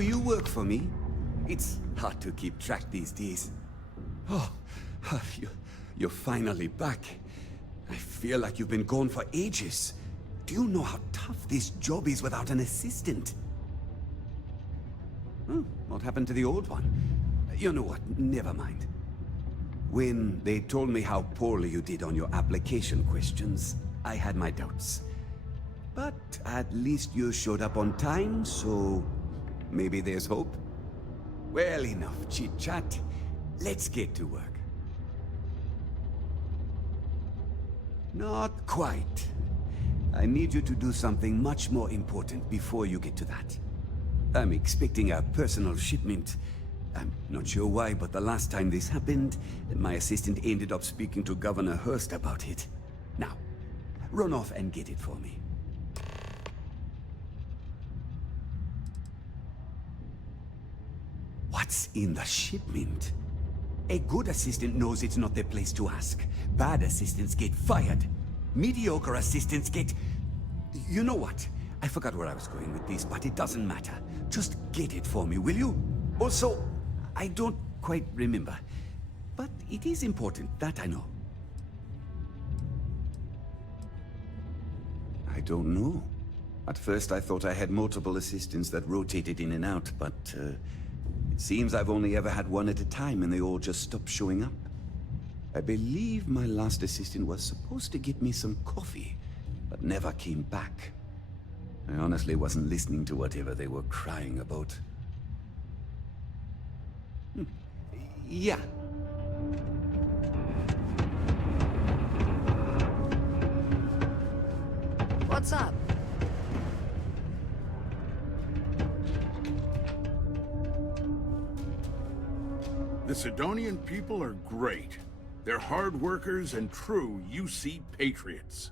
Do you work for me? It's hard to keep track these days. Oh, you're finally back. I feel like you've been gone for ages. Do you know how tough this job is without an assistant? What happened to the old one? You know what, never mind. When they told me how poorly you did on your application questions, I had my doubts. But at least you showed up on time, so maybe there's hope. Well, enough chit-chat. Let's get to work. Not quite. I need you to do something much more important before you get to that. I'm expecting a personal shipment. I'm not sure why, but the last time this happened, my assistant ended up speaking to Governor Hurst about it. Now, run off and get it for me. What's in the shipment? A good assistant knows it's not their place to ask. Bad assistants get fired. Mediocre assistants get... You know what? I forgot where I was going with this, but it doesn't matter. Just get it for me, will you? Also, I don't quite remember, but it is important, that I know. I don't know. At first I thought I had multiple assistants that rotated in and out, but it seems I've only ever had one at a time and they all just stopped showing up. I believe my last assistant was supposed to get me some coffee, but never came back. I honestly wasn't listening to whatever they were crying about. Yeah. What's up? The Sidonian people are great. They're hard workers and true UC patriots.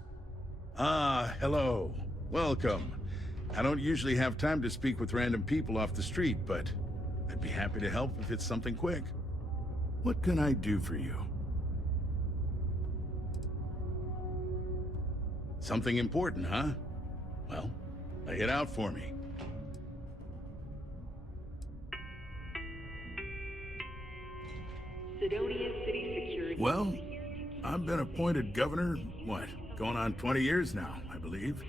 Ah, hello. Welcome. I don't usually have time to speak with random people off the street, but I'd be happy to help if it's something quick. What can I do for you? Something important, huh? Well, lay it out for me. Sidonia City Security. Well, I've been appointed governor, what, going on 20 years now, I believe.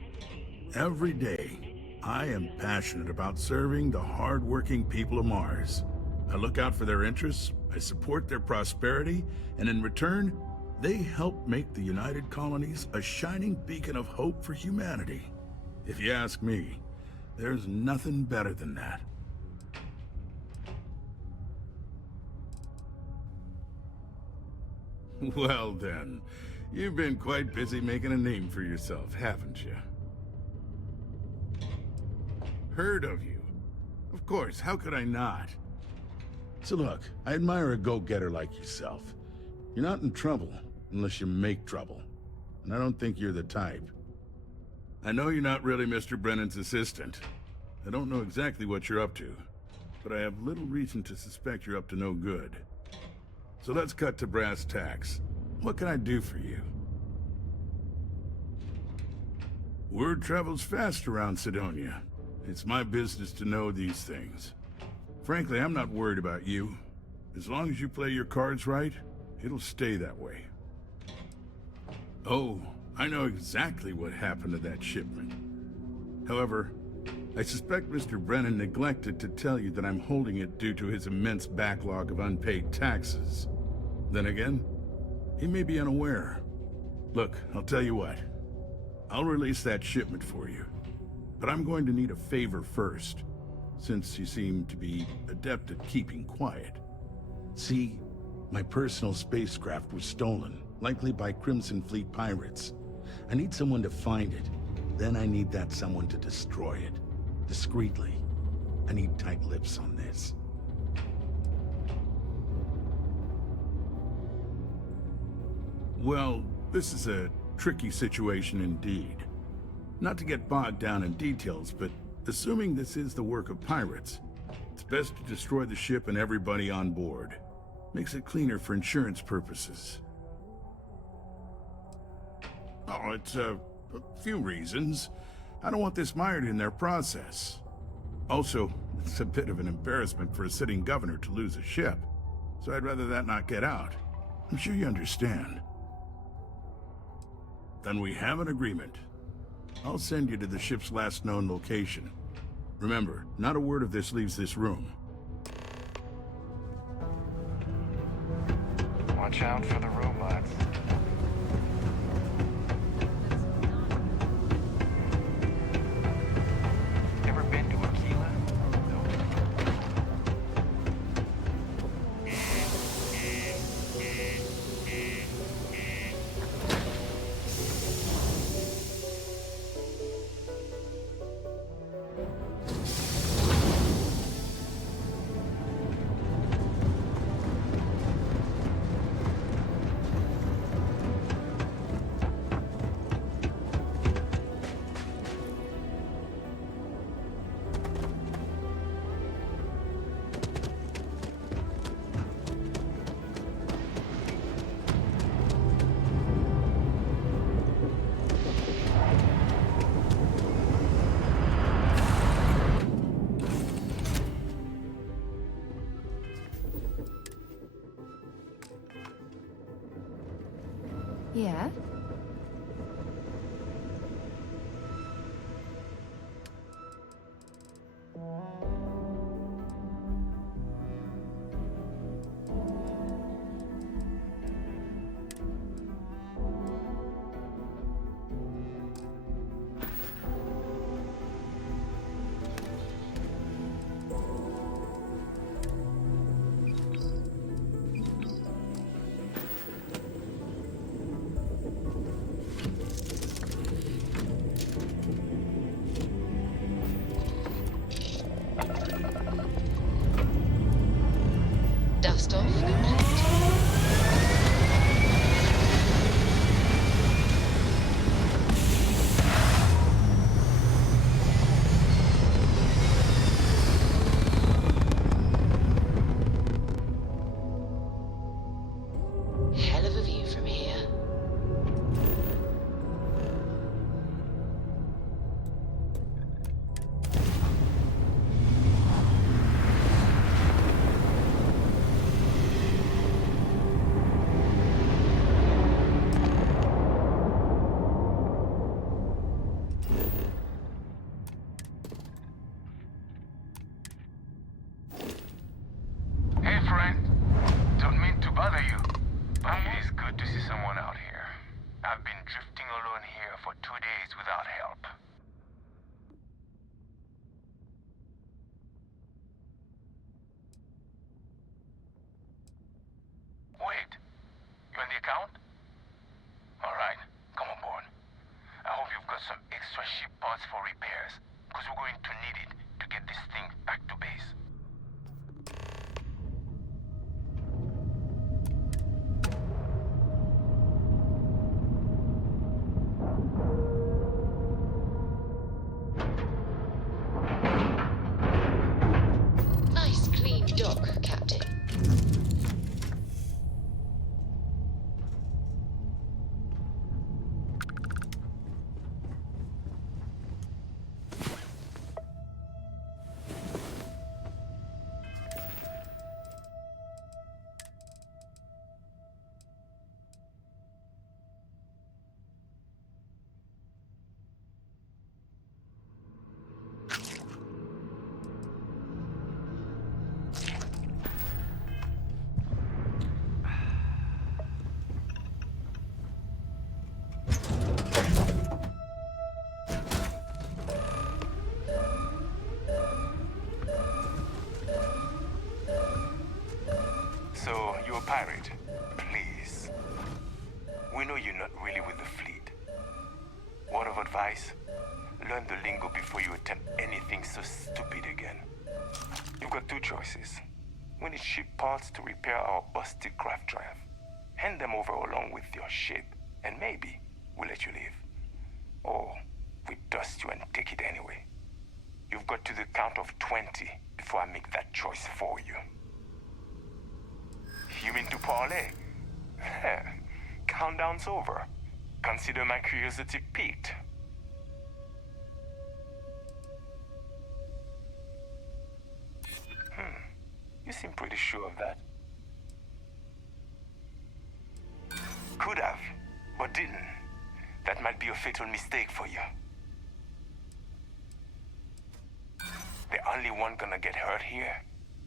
Every day, I am passionate about serving the hard-working people of Mars. I look out for their interests, I support their prosperity, and in return, they help make the United Colonies a shining beacon of hope for humanity. If you ask me, there's nothing better than that. Well then, you've been quite busy making a name for yourself, haven't you? Heard of you. Of course, how could I not? So look, I admire a go-getter like yourself. You're not in trouble unless you make trouble. And I don't think you're the type. I know you're not really Mr. Brennan's assistant. I don't know exactly what you're up to, but I have little reason to suspect you're up to no good. So let's cut to brass tacks. What can I do for you? Word travels fast around Sidonia. It's my business to know these things. Frankly, I'm not worried about you. As long as you play your cards right, it'll stay that way. Oh, I know exactly what happened to that shipment. However, I suspect Mr. Brennan neglected to tell you that I'm holding it due to his immense backlog of unpaid taxes. Then again, he may be unaware. Look, I'll tell you what. I'll release that shipment for you. But I'm going to need a favor first, since you seem to be adept at keeping quiet. See, my personal spacecraft was stolen, likely by Crimson Fleet pirates. I need someone to find it. Then I need that someone to destroy it. Discreetly. I need tight lips on this. Well, this is a tricky situation indeed. Not to get bogged down in details, but assuming this is the work of pirates, it's best to destroy the ship and everybody on board. Makes it cleaner for insurance purposes. Oh, it's a few reasons. I don't want this mired in their process. Also, it's a bit of an embarrassment for a sitting governor to lose a ship, so I'd rather that not get out. I'm sure you understand. Then we have an agreement. I'll send you to the ship's last known location. Remember, not a word of this leaves this room. Watch out for the robots. Ever been to Aquila? Yeah? Dust off complete. Hell of a view from here. Hey, friend. Don't mean to bother you, but it is good to see someone out here. I've been drifting alone here for 2 days without help. Wait, you on the account? Alright, come on board. I hope you've got some extra ship parts for repairs, because we're going to need it to get this thing back to base. Nice clean dock, Captain. So, you're a pirate? Please. We know you're not really with the fleet. Word of advice? Learn the lingo before you attempt anything so stupid again. You've got two choices. We need ship parts to repair our busted craft drive. Hand them over along with your ship, and maybe we'll let you leave. Or we dust you and take it anyway. You've got to the count of 20 before I make that choice for you. You mean to parlay? Countdown's over. Consider my curiosity piqued. pretty sure of that. Could have, but didn't. That might be a fatal mistake for you. The only one gonna get hurt here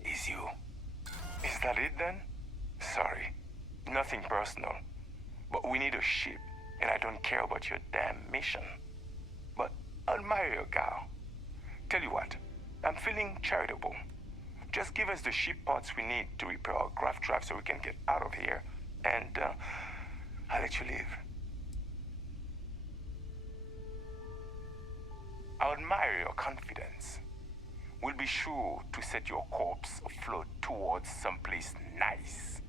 is you. Is that it then? Sorry. Nothing personal. But we need a ship, and I don't care about your damn mission. But I admire your gal. Tell you what, I'm feeling charitable. Just give us the ship parts we need to repair our graft drive so we can get out of here, and I'll let you live. I admire your confidence. We'll be sure to set your corpse afloat towards someplace nice.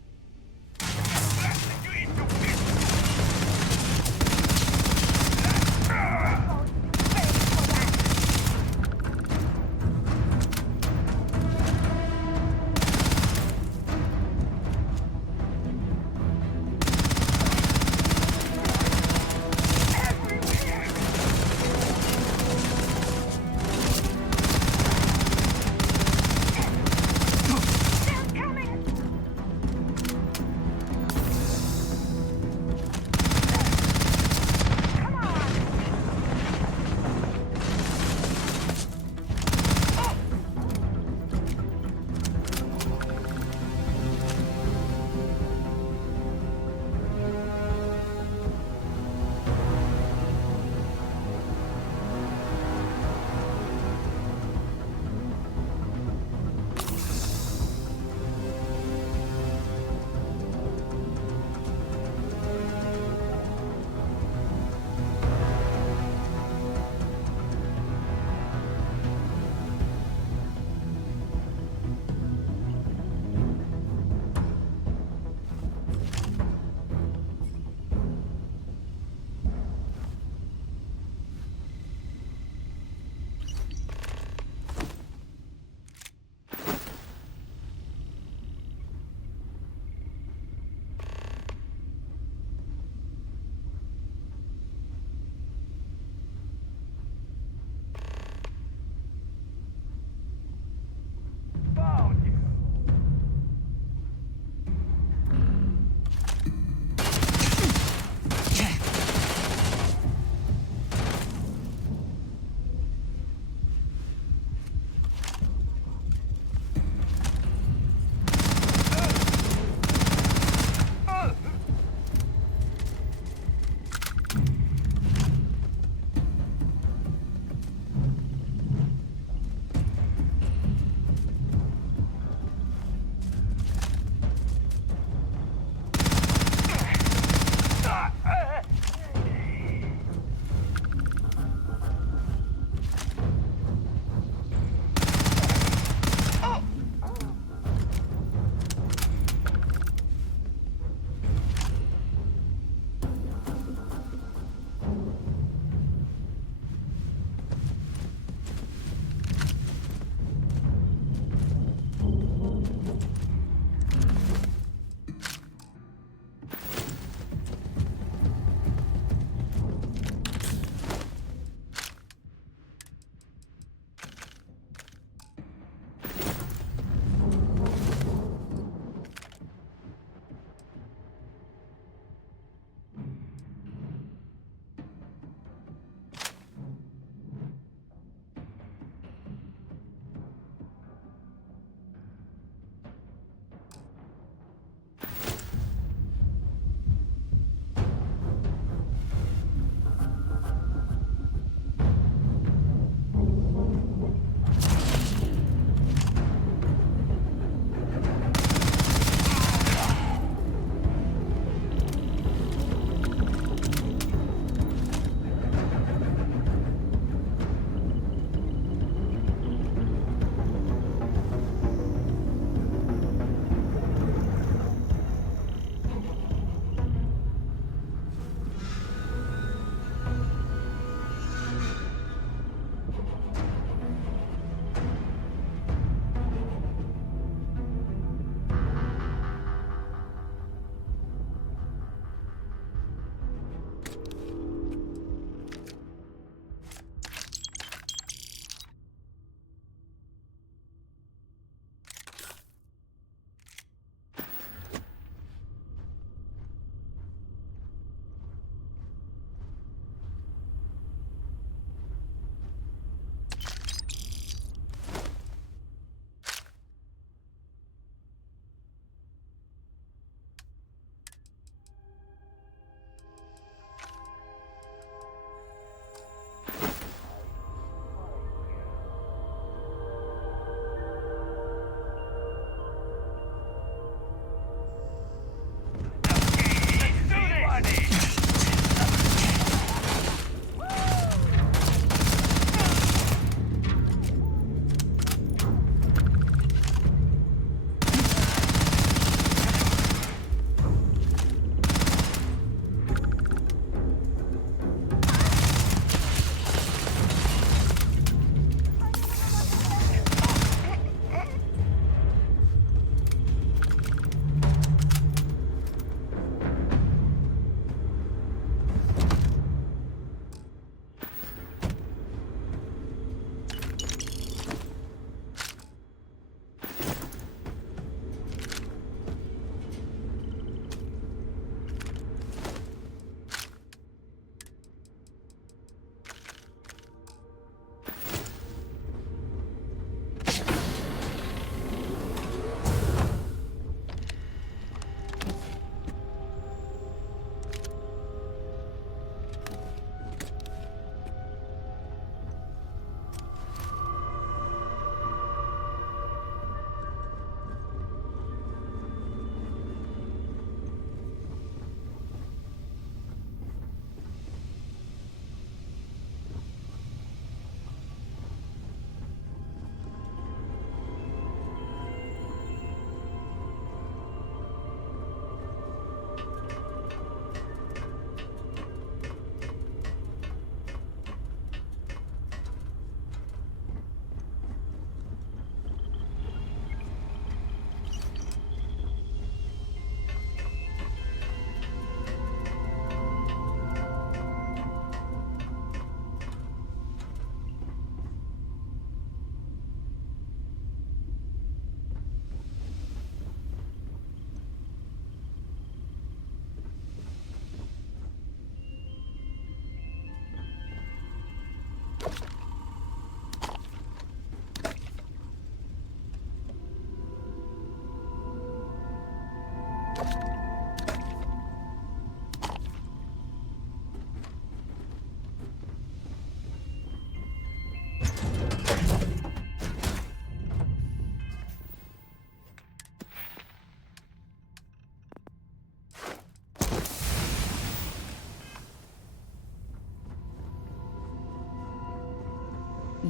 Blasting you into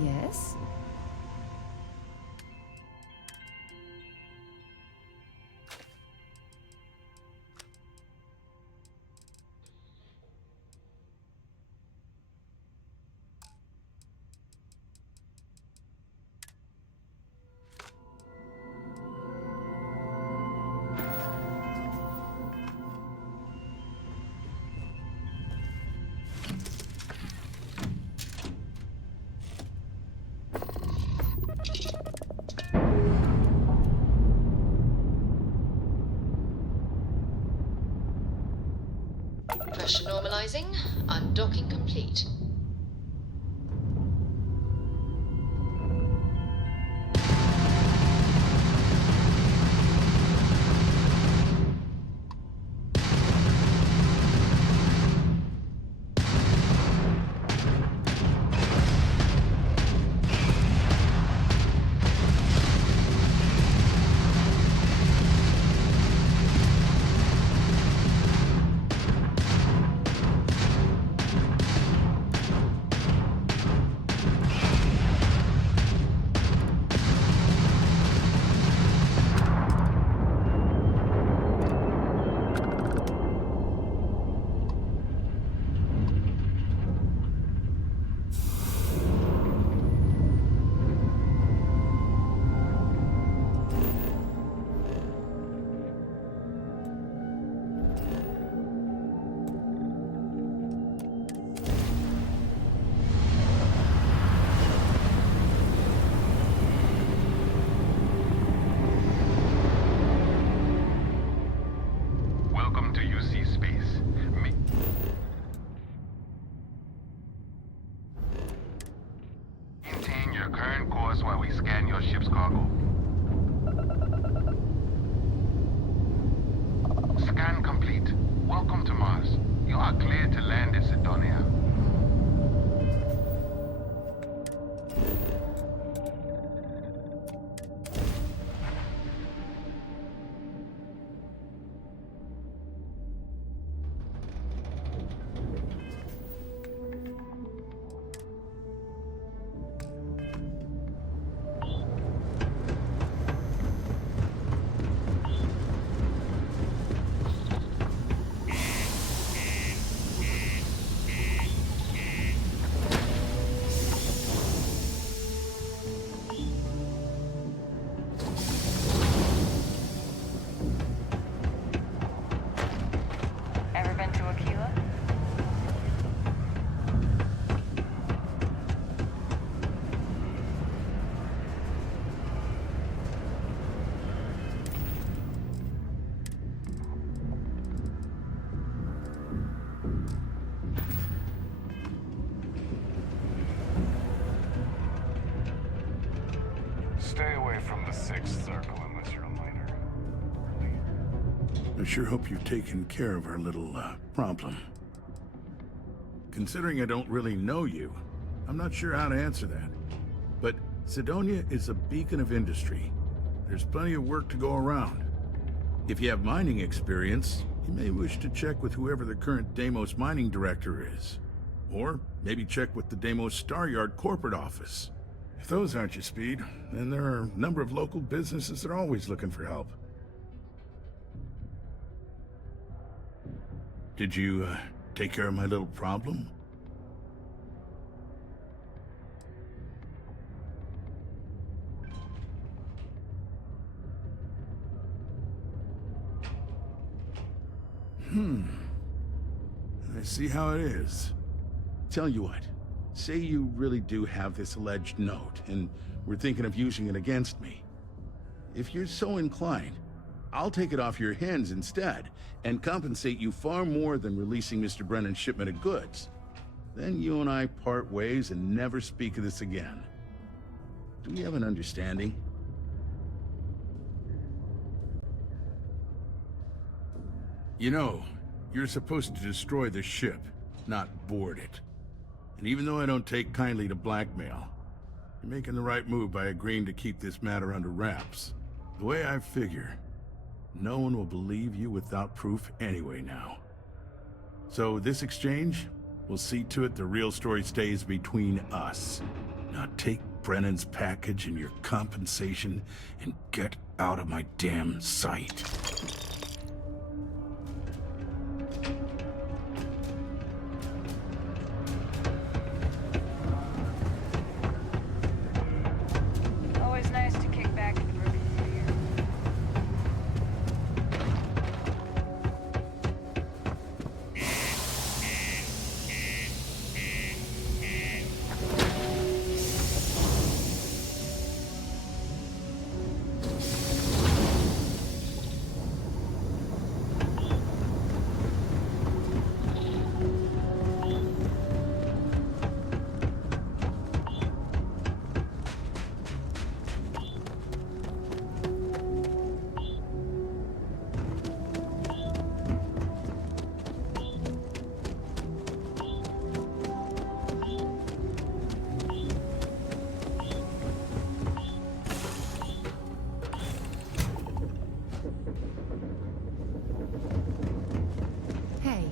Yes? Pressure normalizing. Undocking complete. Welcome to UC Space. Maintain your current course while we scan your ship's cargo. Scan complete. Welcome to Mars. You are cleared to land in Sidonia. Ever been to Aquila? Stay away from the sixth circle unless you're a miner. I sure hope you've taken care of our little, problem. Considering I don't really know you, I'm not sure how to answer that. But Sidonia is a beacon of industry. There's plenty of work to go around. If you have mining experience, you may wish to check with whoever the current Deimos mining director is. Or maybe check with the Deimos Star Yard corporate office. If those aren't your speed, then there are a number of local businesses that are always looking for help. Did you, take care of my little problem? I see how it is. Tell you what, say you really do have this alleged note, and we're thinking of using it against me. If you're so inclined, I'll take it off your hands instead, and compensate you far more than releasing Mr. Brennan's shipment of goods. Then you and I part ways and never speak of this again. Do we have an understanding? You know, you're supposed to destroy the ship, not board it. And even though I don't take kindly to blackmail, you're making the right move by agreeing to keep this matter under wraps. The way I figure, no one will believe you without proof anyway now. So this exchange will see to it the real story stays between us. Now take Brennan's package and your compensation and get out of my damn sight. Always nice to kick back in the Bourbon Beer. Hey.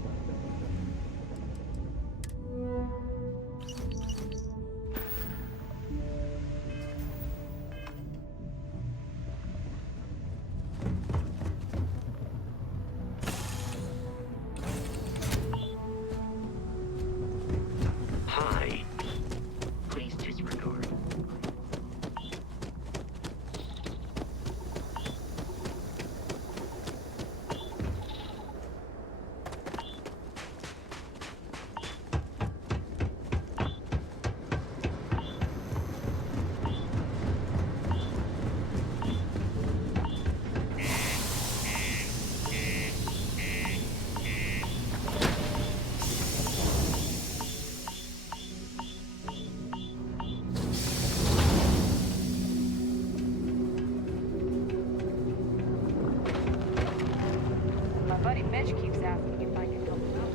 Hi. Please disregard. My buddy Mitch keeps asking if I can help him out.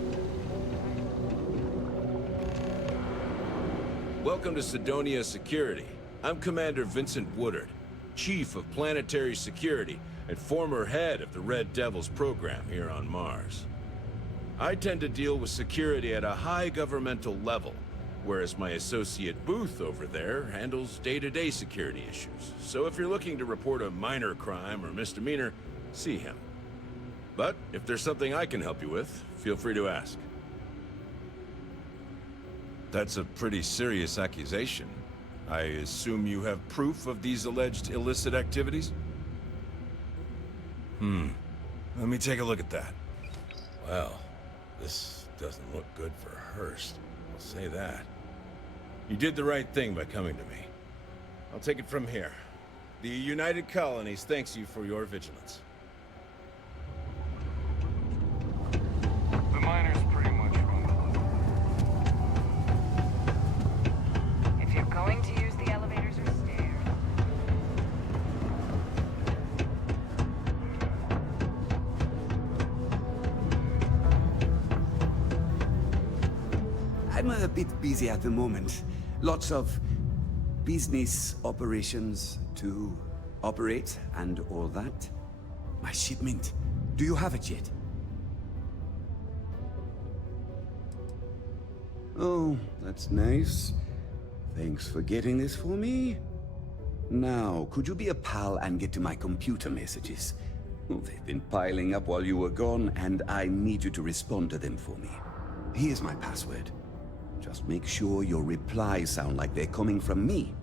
Welcome to Sidonia Security. I'm Commander Vincent Woodard, Chief of Planetary Security and former head of the Red Devils program here on Mars. I tend to deal with security at a high governmental level, whereas my associate Booth over there handles day-to-day security issues. So if you're looking to report a minor crime or misdemeanor, see him. But if there's something I can help you with, feel free to ask. That's a pretty serious accusation. I assume you have proof of these alleged illicit activities? Let me take a look at that. Well, this doesn't look good for Hurst. I'll say that. You did the right thing by coming to me. I'll take it from here. The United Colonies thanks you for your vigilance. The miners pretty much run the If you're going to use the elevators or stairs. I'm a bit busy at the moment. Lots of business operations to operate and all that. My shipment. Do you have it yet? Oh, that's nice. Thanks for getting this for me. Now, could you be a pal and get to my computer messages? Oh, they've been piling up while you were gone, and I need you to respond to them for me. Here's my password. Just make sure your replies sound like they're coming from me.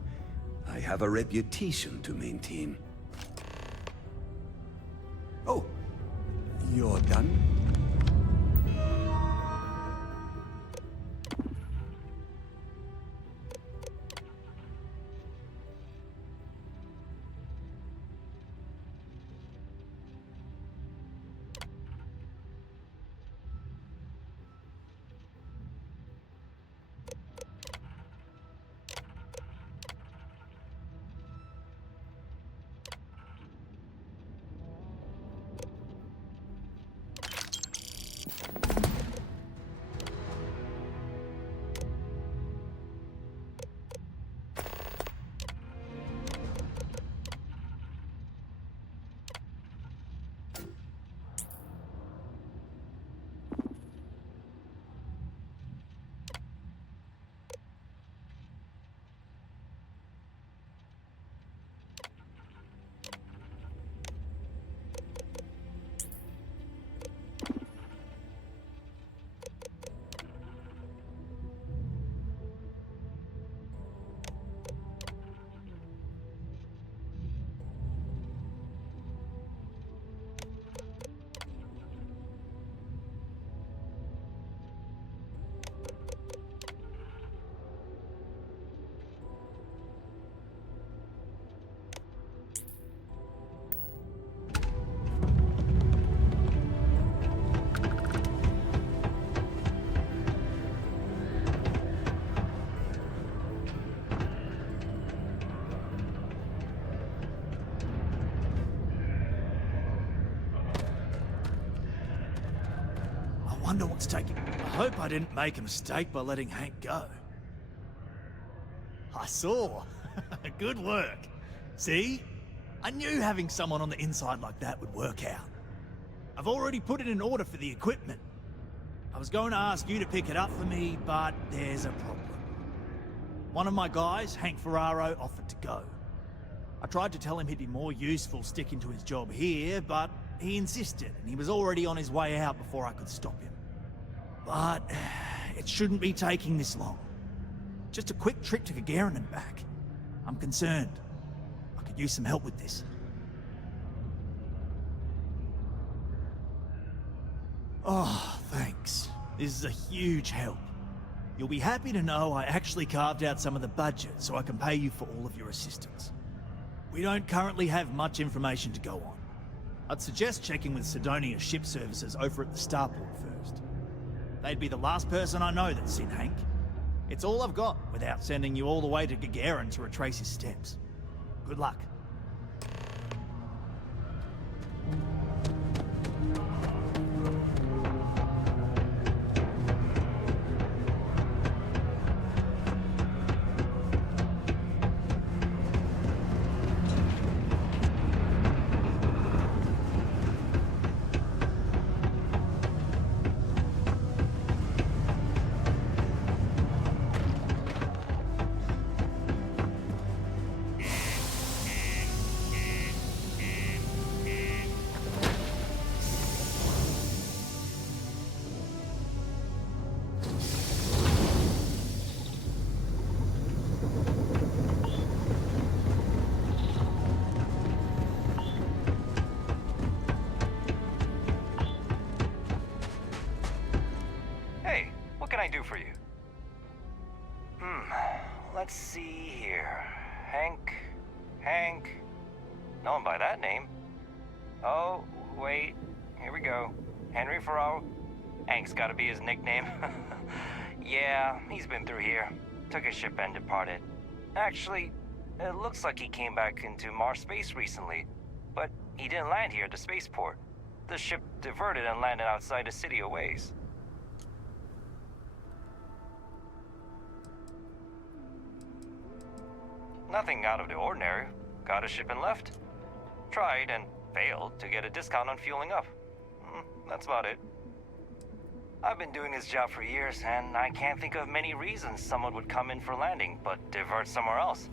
I have a reputation to maintain. Oh, you're done? wonder what's taking... I hope I didn't make a mistake by letting Hank go. I saw. Good work. See? I knew having someone on the inside like that would work out. I've already put it in order for the equipment. I was going to ask you to pick it up for me, but there's a problem. One of my guys, Hank Ferraro, offered to go. I tried to tell him he'd be more useful sticking to his job here, but he insisted, and he was already on his way out before I could stop him. But it shouldn't be taking this long. Just a quick trip to Gagarin and back. I'm concerned. I could use some help with this. Oh, thanks. This is a huge help. You'll be happy to know I actually carved out some of the budget so I can pay you for all of your assistance. We don't currently have much information to go on. I'd suggest checking with Sidonia's ship services over at the starport first. They'd be the last person I know that's seen Hank. It's all I've got without sending you all the way to Gagarin to retrace his steps. Good luck. What can I do for you? Let's see here. Hank. No one by that name. Oh, wait. Here we go. Henry Ferraro. Hank's gotta be his nickname. Yeah, he's been through here. Took his ship and departed. Actually, it looks like he came back into Mars space recently. But he didn't land here at the spaceport. The ship diverted and landed outside the city a ways. Nothing out of the ordinary. Got a ship and left. Tried and failed to get a discount on fueling up. That's about it. I've been doing this job for years, and I can't think of many reasons someone would come in for landing, but divert somewhere else.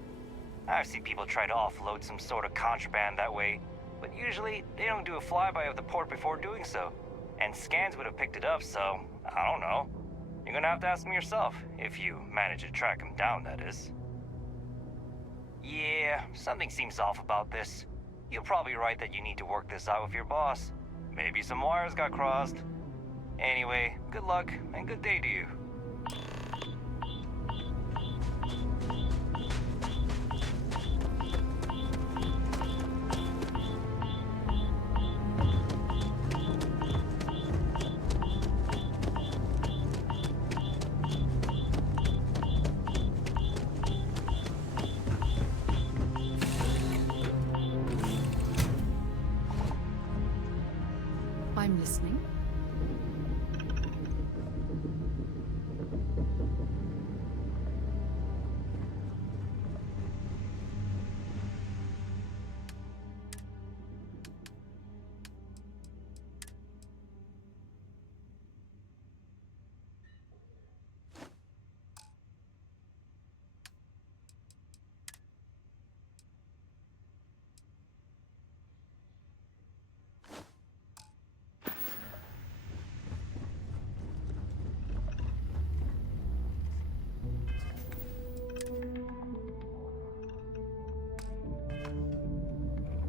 I've seen people try to offload some sort of contraband that way, but usually they don't do a flyby of the port before doing so. And scans would have picked it up, so I don't know. You're gonna have to ask them yourself, if you manage to track them down, that is. Yeah, something seems off about this. You're probably right that you need to work this out with your boss. Maybe some wires got crossed. Anyway, good luck and good day to you. I'm listening.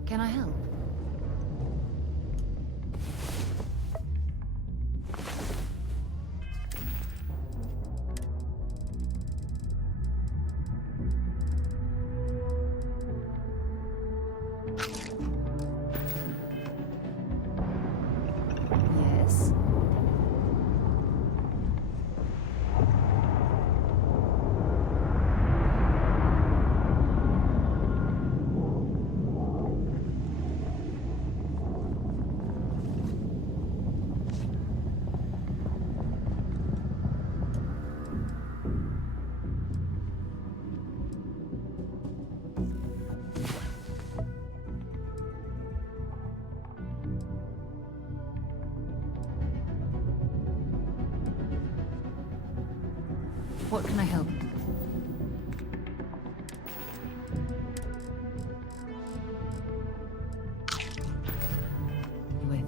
Can I help? Yes. What can I help? With?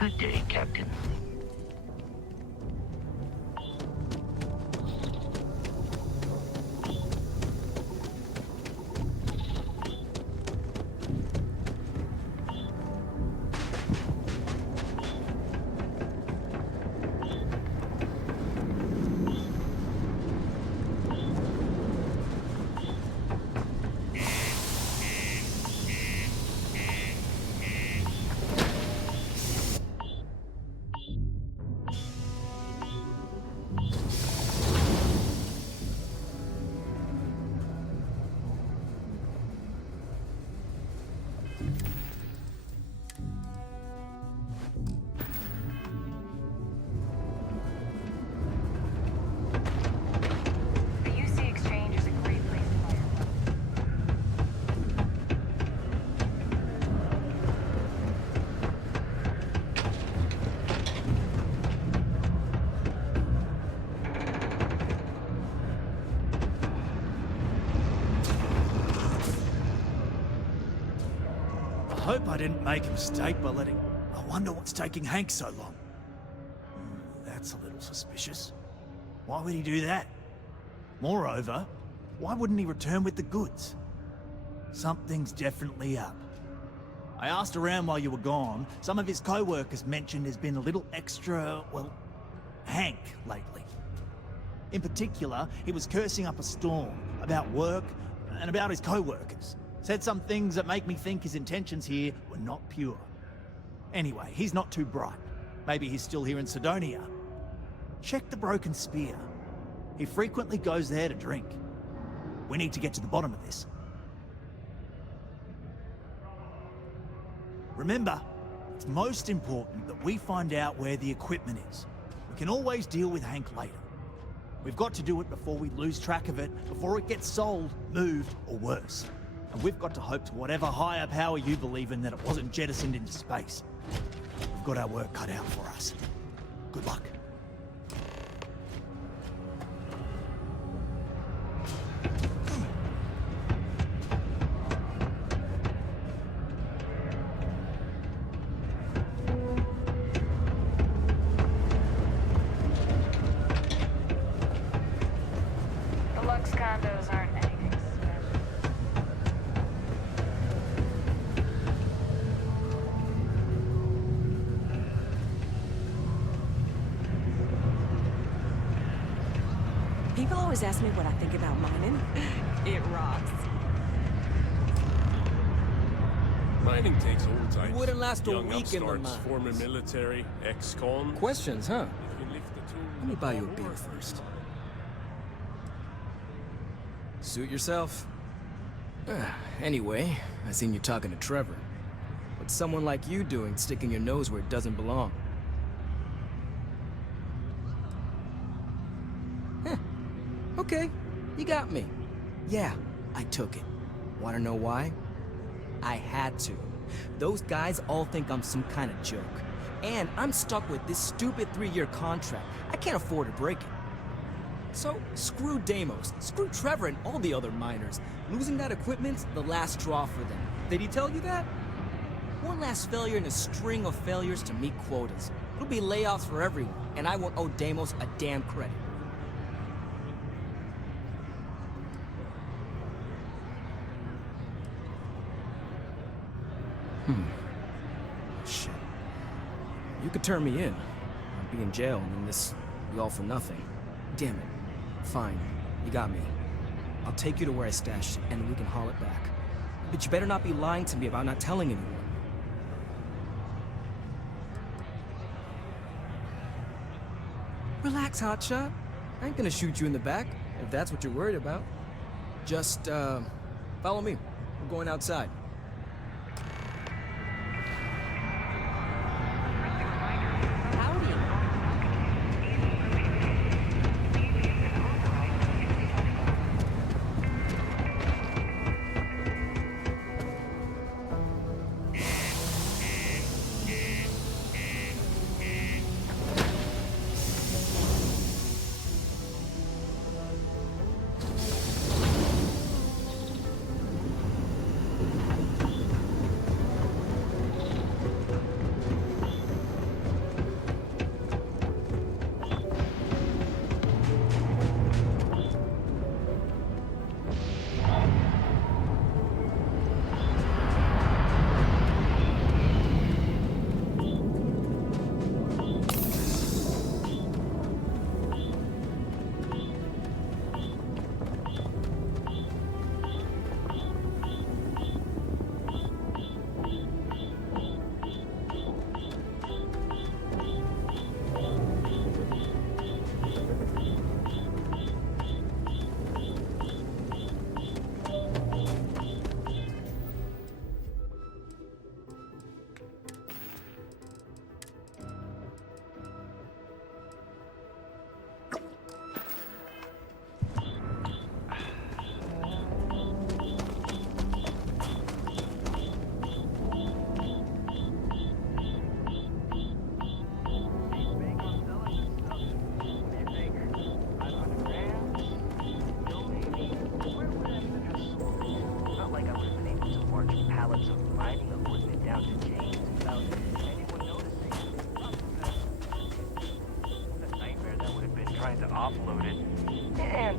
Good day, Captain. The UC Exchange is a great place to fire. I hope I didn't make a mistake by letting... I wonder what's taking Hank so long. That's a little suspicious. Why would he do that? Moreover, why wouldn't he return with the goods? Something's definitely up. I asked around while you were gone. Some of his co-workers mentioned there's been a little extra, well, Hank lately. In particular, he was cursing up a storm about work and about his co-workers. Said some things that make me think his intentions here were not pure. Anyway, he's not too bright. Maybe he's still here in Sidonia. Check the Broken Spear. He frequently goes there to drink. We need to get to the bottom of this. Remember, it's most important that we find out where the equipment is. We can always deal with Hank later. We've got to do it before we lose track of it, before it gets sold, moved, or worse. And we've got to hope to whatever higher power you believe in that it wasn't jettisoned into space. We've got our work cut out for us. Good luck. The Lux condos aren't anything special. People always ask me what I think about mining. It rocks. Mining takes old times. Wouldn't last a Young week in the upstarts, mines. former military, ex-con. Questions, huh? You can lift the tool Let me buy you a beer first. Suit yourself. Anyway, I seen you talking to Trevor. What's someone like you doing sticking your nose where it doesn't belong? Okay, you got me. Yeah, I took it. Wanna know why? I had to. Those guys all think I'm some kind of joke. And I'm stuck with this stupid 3-year contract. I can't afford to break it. So, screw Deimos, screw Trevor and all the other miners. Losing that equipment's the last straw for them. Did he tell you that? One last failure in a string of failures to meet quotas. It'll be layoffs for everyone, and I won't owe Deimos a damn credit. Shit. You could turn me in. I'd be in jail, and then this be all for nothing. Damn it. Fine. You got me. I'll take you to where I stashed it, and then we can haul it back. But you better not be lying to me about not telling anyone. Relax, hotshot. I ain't gonna shoot you in the back, if that's what you're worried about. Just, follow me. We're going outside.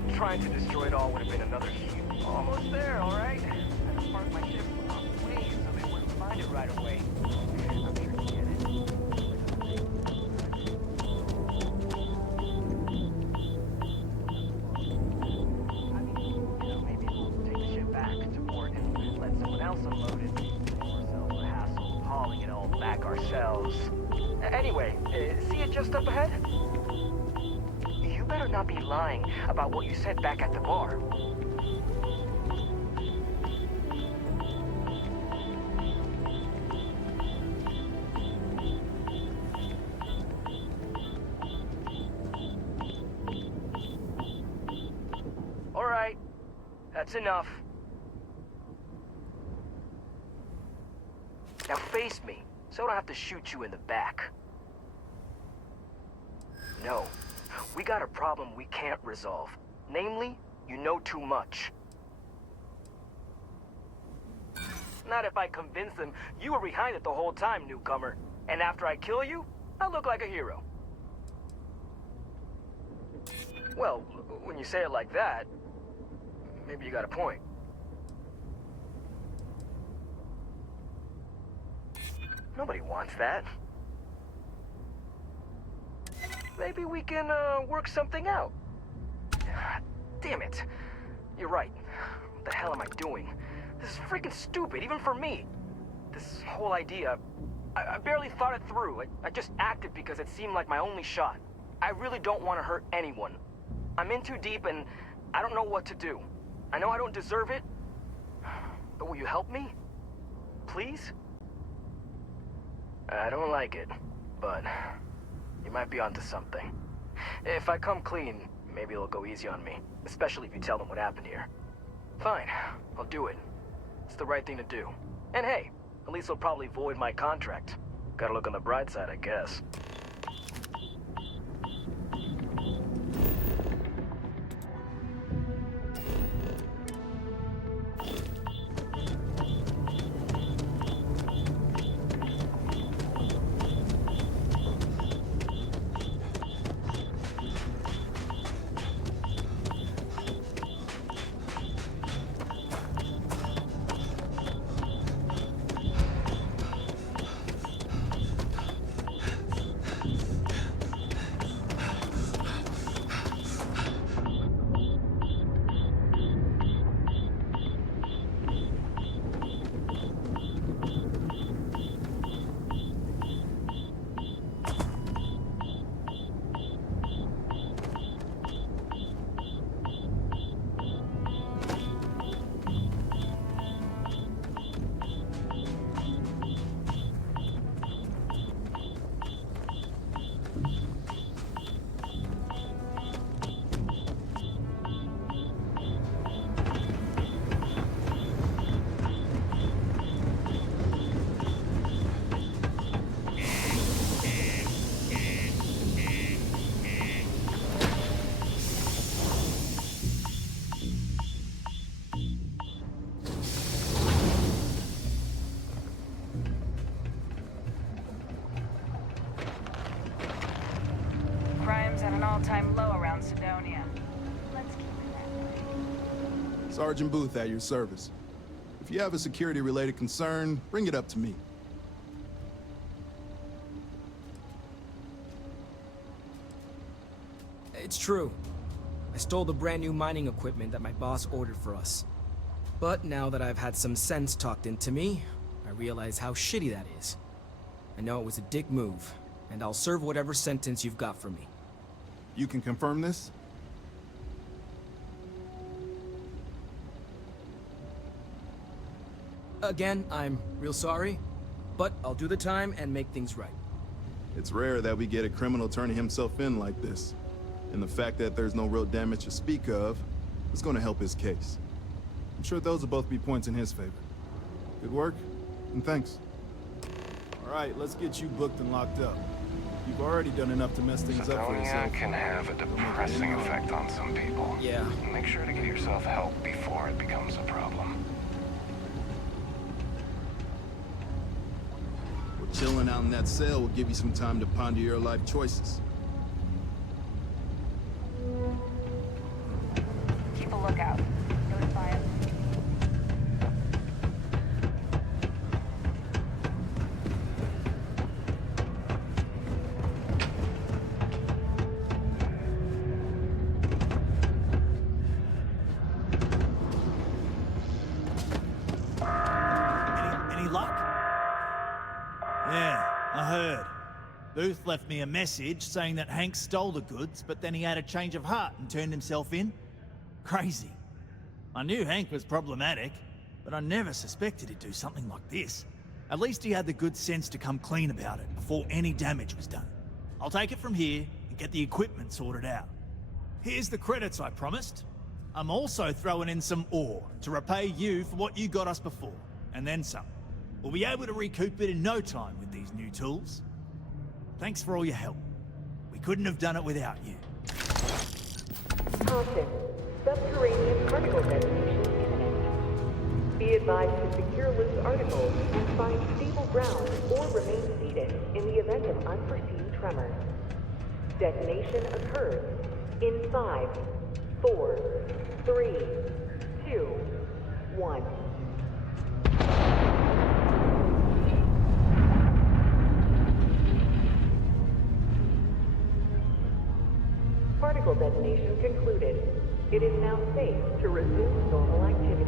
And trying to destroy it all would have been another huge... Almost there, alright? I just parked my ship off the way so they wouldn't find it right away. I'm sure you get it. I mean, maybe we'll take the ship back to port and let someone else unload it. Save ourselves the hassle of hauling it all back ourselves. Anyway, see it just up ahead? You better not be lying about what you said back at the bar. All right, that's enough. Now face me, so I don't have to shoot you in the back. No. We got a problem we can't resolve. Namely, you know too much. Not if I convince them you were behind it the whole time, newcomer. And after I kill you, I look like a hero. Well, when you say it like that, maybe you got a point. Nobody wants that. Maybe we can, work something out. Damn it. You're right. What the hell am I doing? This is freaking stupid, even for me. This whole idea, I barely thought it through. I just acted because it seemed like my only shot. I really don't want to hurt anyone. I'm in too deep and I don't know what to do. I know I don't deserve it, but will you help me? Please? I don't like it, but you might be onto something. If I come clean, maybe it'll go easy on me, especially if you tell them what happened here. Fine, I'll do it. It's the right thing to do. And hey, at least they'll probably void my contract. Gotta look on the bright side, I guess. At an all-time low around Sidonia. Let's keep it that way. Sergeant Booth at your service. If you have a security-related concern, bring it up to me. It's true. I stole the brand new mining equipment that my boss ordered for us. But now that I've had some sense talked into me, I realize how shitty that is. I know it was a dick move, and I'll serve whatever sentence you've got for me. You can confirm this? Again, I'm real sorry, but I'll do the time and make things right. It's rare that we get a criminal turning himself in like this. And the fact that there's no real damage to speak of is going to help his case. I'm sure those will both be points in his favor. Good work, and thanks. All right, let's get you booked and locked up. You've already done enough to mess things up for Sidonia yourself. can have a depressing effect on some people. Yeah. Make sure to give yourself help before it becomes a problem. Well, chilling out in that cell will give you some time to ponder your life choices. lookout. Notify him. Any luck? Yeah, I heard. Booth left me a message saying that Hank stole the goods, but then he had a change of heart and turned himself in. Crazy. I knew Hank was problematic, but I never suspected he'd do something like this. At least he had the good sense to come clean about it before any damage was done. I'll take it from here and get the equipment sorted out. Here's the credits I promised. I'm also throwing in some ore to repay you for what you got us before, and then some. We'll be able to recoup it in no time with these new tools. Thanks for all your help. We couldn't have done it without you. Caution. Subterranean particle detonation imminent. Be advised to secure loose articles and find stable ground or remain seated in the event of unforeseen tremors. Detonation occurs in 5, 4, 3, 2, 1. Particle detonation concluded. It is now safe to resume normal activity.